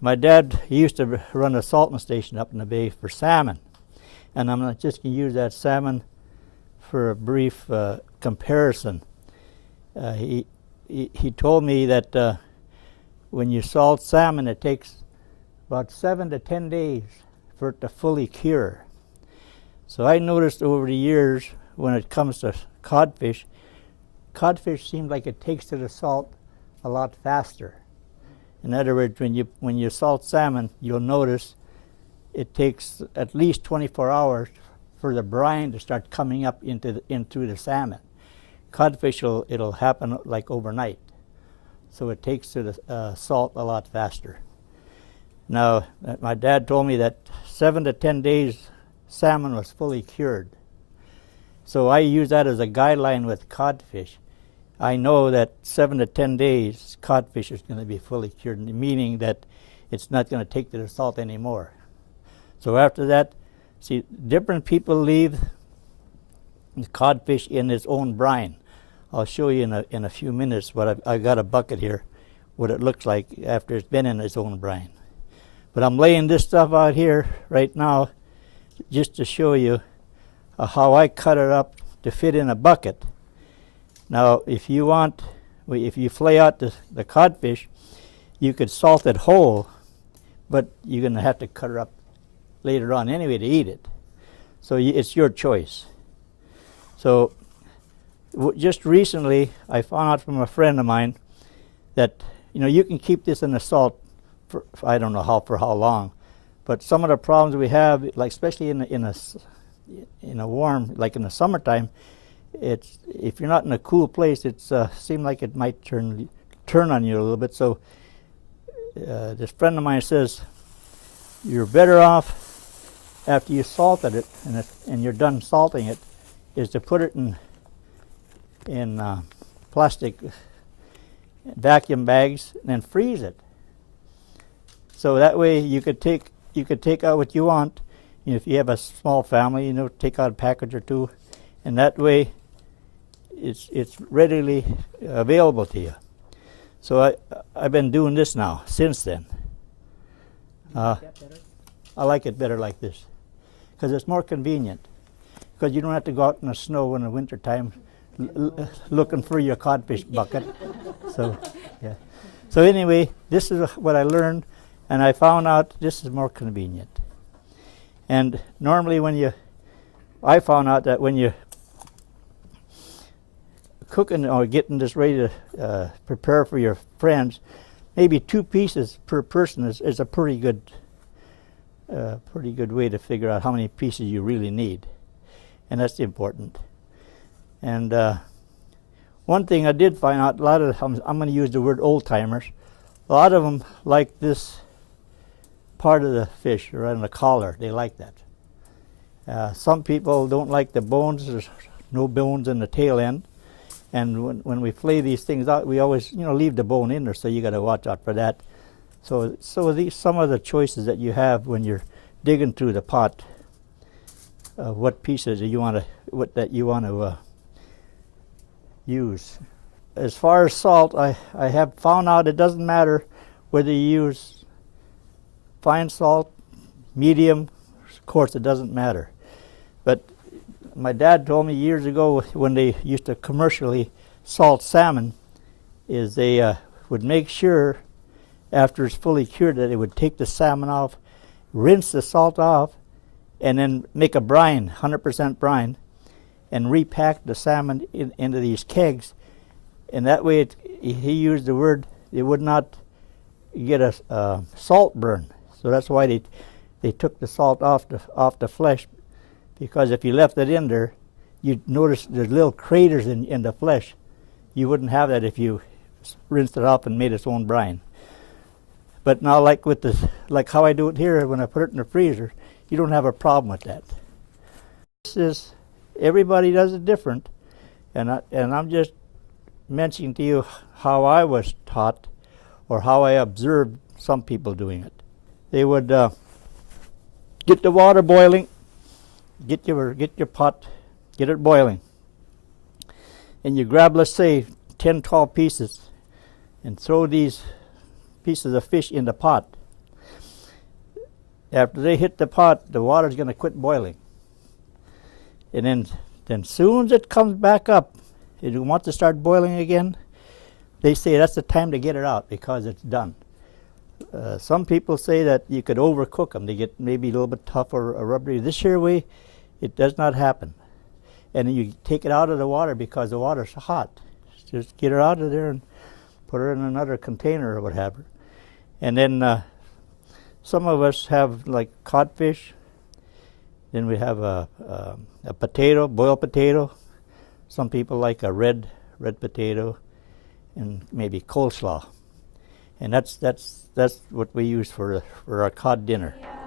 My dad, he used to run a salting station up in the bay for salmon. And I'm just going to use that salmon for a brief comparison. He told me that when you salt salmon, it takes about 7 to 10 days for it to fully cure. So I noticed over the years when it comes to codfish seems like it takes to the salt a lot faster. In other words, when you salt salmon, you'll notice it takes at least 24 hours for the brine to start coming up into the salmon. Codfish, it'll happen like overnight. So it takes to the salt a lot faster. Now, my dad told me that 7 to 10 days salmon was fully cured. So I use that as a guideline with codfish. I know that 7 to 10 days codfish is going to be fully cured, meaning that it's not going to take to the salt anymore. So after that, see, different people leave the codfish in its own brine. I'll show you in a few minutes what I've got a bucket here, what it looks like after it's been in its own brine. But I'm laying this stuff out here right now just to show you how I cut it up to fit in a bucket. Now, if you flay out the codfish, you could salt it whole, but you're going to have to cut it up later on anyway to eat it. So it's your choice. So just recently, I found out from a friend of mine that you can keep this in the salt for I don't know for how long, but some of the problems we have, like especially in a warm, like in the summertime, it's if you're not in a cool place, it's seems like it might turn on you a little bit. So this friend of mine says you're better off after you salted it and you're done salting it, is to put it in plastic vacuum bags and then freeze it. So that way you could take out what you want. If you have a small family, take out a package or two, and that way it's readily available to you. So I've been doing this now since then. I like it better like this because it's more convenient, because you don't have to go out in the snow in the wintertime looking for your codfish bucket. So yeah. So anyway, this is what I learned, and I found out this is more convenient. And normally I found out that when you cooking or getting this ready to prepare for your friends, maybe 2 pieces per person is a pretty good way to figure out how many pieces you really need, and that's important. And one thing I did find out, a lot of I'm going to use the word old timers. A lot of them like this part of the fish right on the collar. They like that. Some people don't like the bones. There's no bones in the tail end. And when we flay these things out, we always leave the bone in there, so you got to watch out for that. So these some of the choices that you have when you're digging through the pot. What pieces you want to use. As far as salt, I have found out it doesn't matter whether you use fine salt, medium, of course it doesn't matter. But my dad told me years ago when they used to commercially salt salmon, is they would make sure after it's fully cured that they would take the salmon off, rinse the salt off, and then make a brine, 100% brine, and repack the salmon into these kegs. And that way, he used the word, it would not get a salt burn. So that's why they took the salt off the flesh, because if you left it in there, you'd notice there's little craters in the flesh. You wouldn't have that if you rinsed it off and made its own brine. But now, like how I do it here, when I put it in the freezer, you don't have a problem with that. Everybody does it different, and I'm just mentioning to you how I was taught, or how I observed some people doing it. They would get the water boiling, get your pot, get it boiling, and you grab, let's say, 10, 12 pieces, and throw these pieces of fish in the pot. after they hit the pot, the water's going to quit boiling. And then soon as it comes back up, and you want to start boiling again, they say that's the time to get it out because it's done. Some people say that you could overcook them. They get maybe a little bit tough or rubbery. This here way, it does not happen. And then you take it out of the water because the water's hot. Just get her out of there and put her in another container or whatever. And then some of us have like codfish. Then we have a potato, boiled potato. Some people like a red potato, and maybe coleslaw. And that's what we use for our cod dinner. Yeah.